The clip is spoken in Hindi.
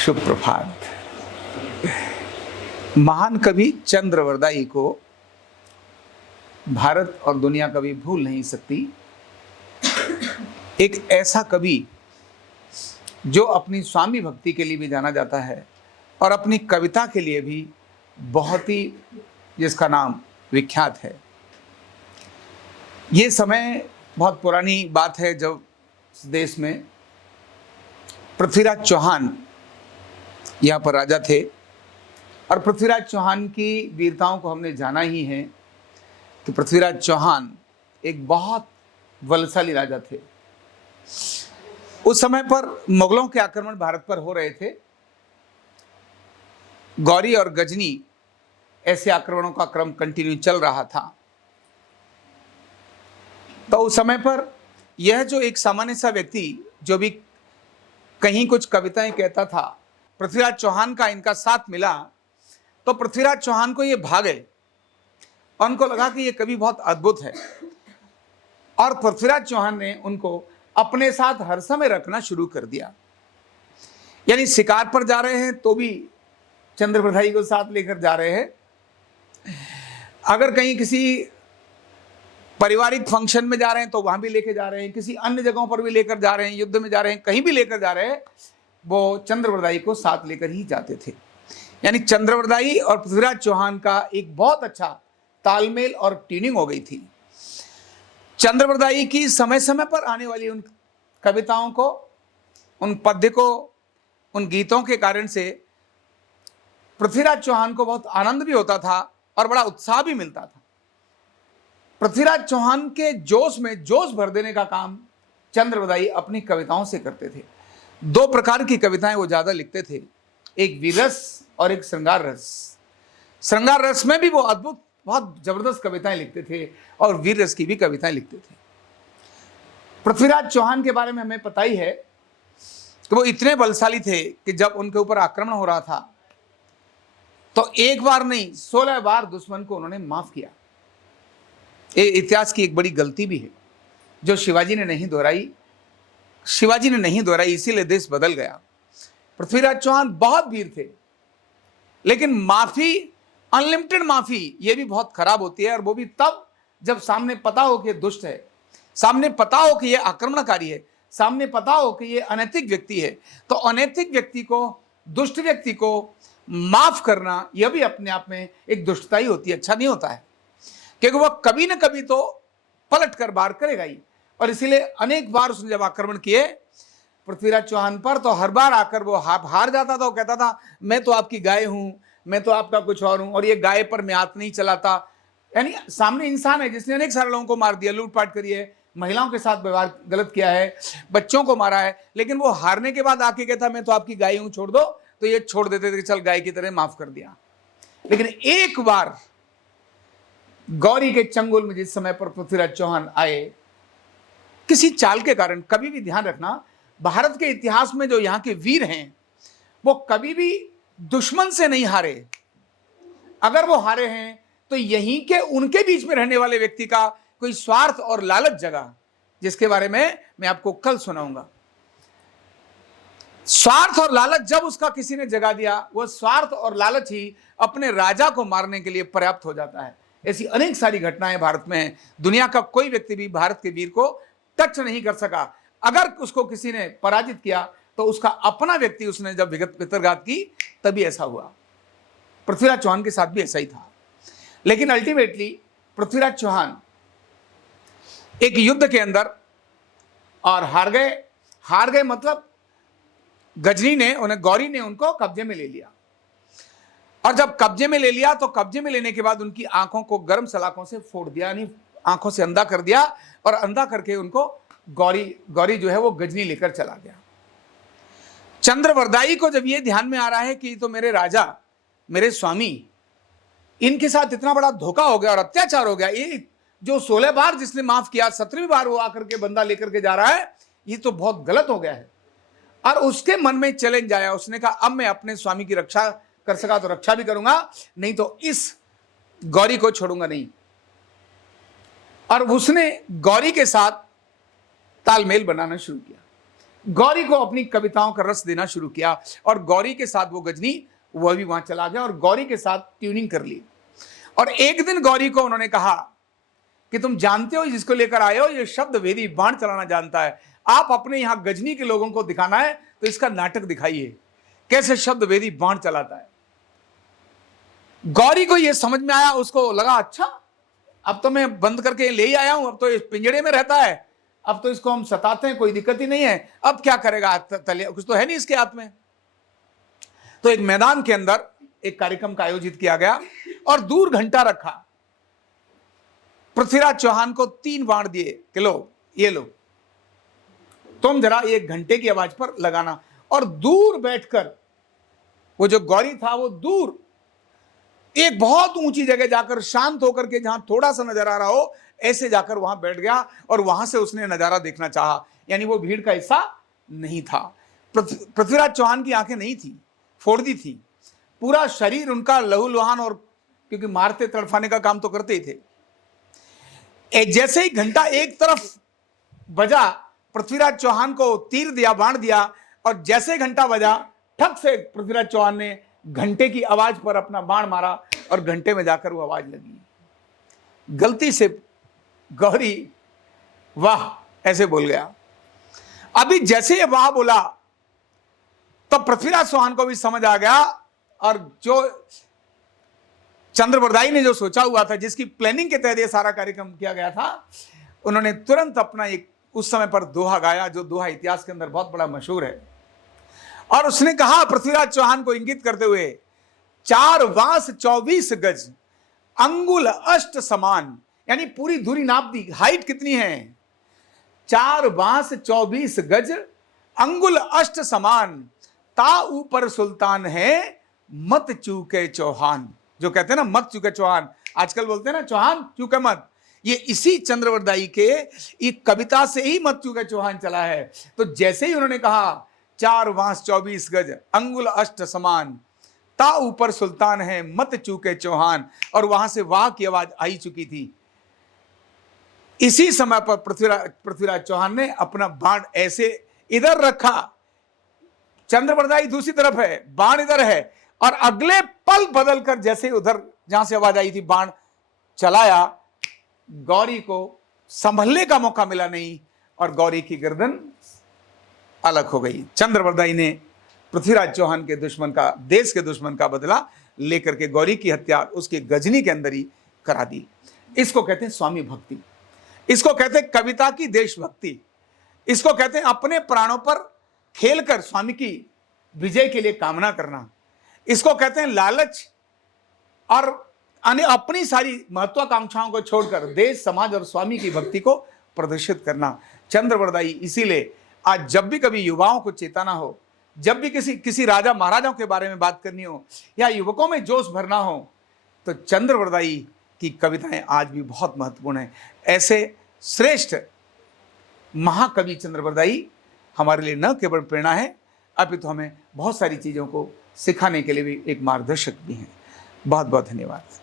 शुभ प्रभात। महान कवि चंद्रवरदाई को भारत और दुनिया कभी भूल नहीं सकती। एक ऐसा कवि जो अपनी स्वामी भक्ति के लिए भी जाना जाता है और अपनी कविता के लिए भी बहुत ही जिसका नाम विख्यात है। ये समय बहुत पुरानी बात है जब देश में पृथ्वीराज चौहान यहाँ पर राजा थे और पृथ्वीराज चौहान की वीरताओं को हमने जाना ही है कि पृथ्वीराज चौहान एक बहुत बलशाली राजा थे। उस समय पर मुगलों के आक्रमण भारत पर हो रहे थे। गौरी और गजनी ऐसे आक्रमणों का क्रम कंटिन्यू चल रहा था। तो उस समय पर यह जो एक सामान्य सा व्यक्ति जो भी कहीं कुछ कविताएं कहता था, पृथ्वीराज चौहान का इनका साथ मिला तो पृथ्वीराज चौहान को ये भागे। उनको लगा कि ये कवि बहुत अद्भुत है और पृथ्वीराज चौहान ने उनको अपने साथ हर समय रखना शुरू कर दिया। यानी शिकार पर जा रहे हैं तो भी चंद्रवरदाई को साथ लेकर जा रहे हैं। अगर कहीं किसी पारिवारिक फंक्शन में जा रहे हैं तो वहां भी लेकर जा रहे हैं, किसी अन्य जगहों पर भी लेकर जा रहे हैं, युद्ध में जा रहे हैं, कहीं भी लेकर जा रहे हैं, वो चंद्रवरदाई को साथ लेकर ही जाते थे। यानी चंद्रवरदाई और पृथ्वीराज चौहान का एक बहुत अच्छा तालमेल और ट्यूनिंग हो गई थी। चंद्रवरदाई की समय समय पर आने वाली उन कविताओं को, उन पद्य को, उन गीतों के कारण से पृथ्वीराज चौहान को बहुत आनंद भी होता था और बड़ा उत्साह भी मिलता था। पृथ्वीराज चौहान के जोश में जोश भर देने का काम चंद्रवरदाई अपनी कविताओं से करते थे। दो प्रकार की कविताएं वो ज्यादा लिखते थे, एक वीर रस और एक श्रृंगार रस। श्रृंगार रस में भी वो अद्भुत बहुत जबरदस्त कविताएं लिखते थे और वीर रस की भी कविताएं लिखते थे। पृथ्वीराज चौहान के बारे में हमें पता ही है कि वो इतने बलशाली थे कि जब उनके ऊपर आक्रमण हो रहा था तो एक बार नहीं 16 बार दुश्मन को उन्होंने माफ किया। ये इतिहास की एक बड़ी गलती भी है जो शिवाजी ने नहीं दोहराई, इसीलिए देश बदल गया। पृथ्वीराज चौहान बहुत वीर थे, लेकिन माफी, अनलिमिटेड माफी, ये भी बहुत खराब होती है और वो भी तब जब सामने पता हो कि ये दुष्ट है, सामने पता हो कि ये आक्रमणकारी है, सामने पता हो कि ये अनैतिक व्यक्ति है। तो अनैतिक व्यक्ति को, दुष्ट व्यक्ति को माफ करना यह भी अपने आप में एक दुष्टता ही होती है, अच्छा नहीं होता है, क्योंकि वह कभी ना कभी तो पलट कर बार करेगा ही। और इसीलिए अनेक बार उसने जब आक्रमण किए पृथ्वीराज चौहान पर तो हर बार आकर वो हार जाता था। वो कहता था मैं तो आपकी गाय हूं, मैं तो आपका कुछ और हूं और ये गाय पर मैं हाथ नहीं चलाता। यानी सामने इंसान है जिसने अनेक सारे लोगों को मार दिया, लूटपाट करी है, महिलाओं के साथ व्यवहार गलत किया है, बच्चों को मारा है, लेकिन वो हारने के बाद आके कहता मैं तो आपकी गाय हूं, छोड़ दो, तो ये छोड़ देते थे, चल गाय की तरह माफ कर दिया। लेकिन एक बार गौरी के चंगुल में जिस समय पर पृथ्वीराज चौहान आए, किसी चाल के कारण, कभी भी ध्यान रखना भारत के इतिहास में जो यहाँ के वीर हैं वो कभी भी दुश्मन से नहीं हारे। अगर वो हारे हैं तो यहीं के उनके बीच में रहने वाले व्यक्ति का कोई स्वार्थ और लालच जगा, जिसके बारे में मैं आपको कल सुनाऊंगा। स्वार्थ और लालच जब उसका किसी ने जगा दिया, वह स्वार्थ और लालच ही अपने राजा को मारने के लिए पर्याप्त हो जाता है। ऐसी अनेक सारी घटनाएं भारत में हैं। दुनिया का कोई व्यक्ति भी भारत के वीर को टच नहीं कर सका। अगर उसको किसी ने पराजित किया तो उसका अपना व्यक्ति उसने जब वितरघात की तभी ऐसा हुआ। पृथ्वीराज चौहान के साथ भी ऐसा ही था। लेकिन अल्टीमेटली पृथ्वीराज चौहान एक युद्ध के अंदर और हार गए मतलब गजनी ने उन्हें, गौरी ने उनको कब्जे में ले लिया। और जब कब्जे में ले लिया तो कब्जे में लेने के बाद उनकी आंखों को गर्म सलाखों से फोड़ दिया, यानी आंखों से अंधा कर दिया और अंधा करके उनको गौरी जो है वो गजनी लेकर चला गया। चंद्रवरदाई को जब ये ध्यान में आ रहा है कि तो मेरे राजा, मेरे स्वामी, इनके साथ इतना बड़ा धोखा हो गया और अत्याचार हो गया, ये जो 16 बार जिसने माफ किया 17वीं बार वो आकर के बंदा लेकर के जा रहा है, ये तो बहुत गलत हो गया है। और उसके मन में चैलेंज आया, उसने कहा अब मैं अपने स्वामी की रक्षा कर सका तो रक्षा भी करूंगा, नहीं तो इस गौरी को छोड़ूंगा नहीं। और उसने गौरी के साथ तालमेल बनाना शुरू किया। गौरी को अपनी कविताओं का रस देना शुरू किया और गौरी के साथ वो गजनी वह भी वहां चला गया और गौरी के साथ ट्यूनिंग कर ली। और एक दिन गौरी को उन्होंने कहा कि तुम जानते हो जिसको लेकर आए हो ये शब्द वेदी बाण चलाना जानता है, आप अपने यहां गजनी के लोगों को दिखाना है तो इसका नाटक दिखाइए कैसे शब्द वेदी बाण चलाता है। गौरी को यह समझ में आया, उसको लगा अच्छा अब तो मैं बंद करके ले ही आया हूं, अब तो इस पिंजड़े में रहता है, अब तो इसको हम सताते हैं, कोई दिक्कत ही नहीं है, अब क्या करेगा, कुछ तो है नहीं इसके हाथ में। तो एक मैदान के अंदर एक कार्यक्रम का आयोजित किया गया और दूर घंटा रखा। पृथ्वीराज चौहान को 3 बाण दिए कि लो ये लो, तुम जरा 1 घंटे की आवाज पर लगाना। और दूर बैठकर वो जो गौरी था वो दूर एक बहुत ऊंची जगह जाकर शांत होकर के जहां थोड़ा सा नजर आ रहा हो ऐसे जाकर वहां बैठ गया और वहां से उसने नजारा देखना चाहा। यानी वो भीड़ का हिस्सा नहीं था। पृथ्वीराज चौहान की आंखें नहीं थी, फोड़ दी थी, पूरा शरीर उनका लहूलुहान, और क्योंकि मारते तड़फाने का काम तो करते ही थे। जैसे ही घंटा एक तरफ बजा, पृथ्वीराज चौहान को तीर दिया, बाण दिया, और जैसे घंटा बजा ठक से पृथ्वीराज चौहान ने घंटे की आवाज पर अपना बाण मारा और घंटे में जाकर वो आवाज लगी। गलती से गौरी वाह ऐसे बोल गया। अभी जैसे ये वाह बोला तो पृथ्वीराज चौहान को भी समझ आ गया, और जो चंद्रवरदाई ने जो सोचा हुआ था, जिसकी प्लानिंग के तहत ये सारा कार्यक्रम किया गया था, उन्होंने तुरंत अपना एक उस समय पर दोहा गाया, जो दोहा इतिहास के अंदर बहुत बड़ा मशहूर है। और उसने कहा पृथ्वीराज चौहान को इंगित करते हुए, 4 बांस 24 गज अंगुल अष्ट समान, यानी पूरी दूरी नाप दी, हाइट कितनी है, 4 बांस 24 गज अंगुल अष्ट समान, ता ऊपर सुल्तान है मत चूके चौहान। जो कहते हैं ना मत चूके चौहान, आजकल बोलते हैं ना चौहान चूके मत, ये इसी चंद्रवरदाई के एक कविता से ही मत चूके चौहान चला है। तो जैसे ही उन्होंने कहा 4 बांस 24 गज अंगुल अष्ट समान, ता ऊपर सुल्तान है मत चूके चौहान, और वहां से वाह की आवाज आई चुकी थी। इसी समय पर पृथ्वीराज चौहान ने अपना बाण ऐसे इधर रखा, चंद्रवरदाई दूसरी तरफ है, बाण इधर है, और अगले पल बदलकर जैसे उधर जहां से आवाज आई थी बाण चलाया। गौरी को संभलने का मौका मिला नहीं और गौरी की गर्दन अलग हो गई। चंद्रवरदाई ने पृथ्वीराज चौहान के दुश्मन का, देश के दुश्मन का बदला लेकर के गौरी की हत्या उसके गजनी के अंदर ही करा दी। इसको कहते हैं स्वामी भक्ति, इसको कहते हैं कविता की देशभक्ति, इसको कहते हैं अपने प्राणों पर खेलकर स्वामी की विजय के लिए कामना करना, इसको कहते हैं लालच और अपनी सारी महत्वाकांक्षाओं को छोड़कर देश, समाज और स्वामी की भक्ति को प्रदर्शित करना। चंद्रवरदाई इसीलिए आज जब भी कभी युवाओं को चेताना हो, जब भी किसी राजा महाराजाओं के बारे में बात करनी हो या युवकों में जोश भरना हो, तो चंद्रवरदाई की कविताएं आज भी बहुत महत्वपूर्ण हैं। ऐसे श्रेष्ठ महाकवि चंद्रवरदाई हमारे लिए न केवल प्रेरणा है, अपितु हमें बहुत सारी चीज़ों को सिखाने के लिए भी एक मार्गदर्शक भी हैं। बहुत बहुत धन्यवाद।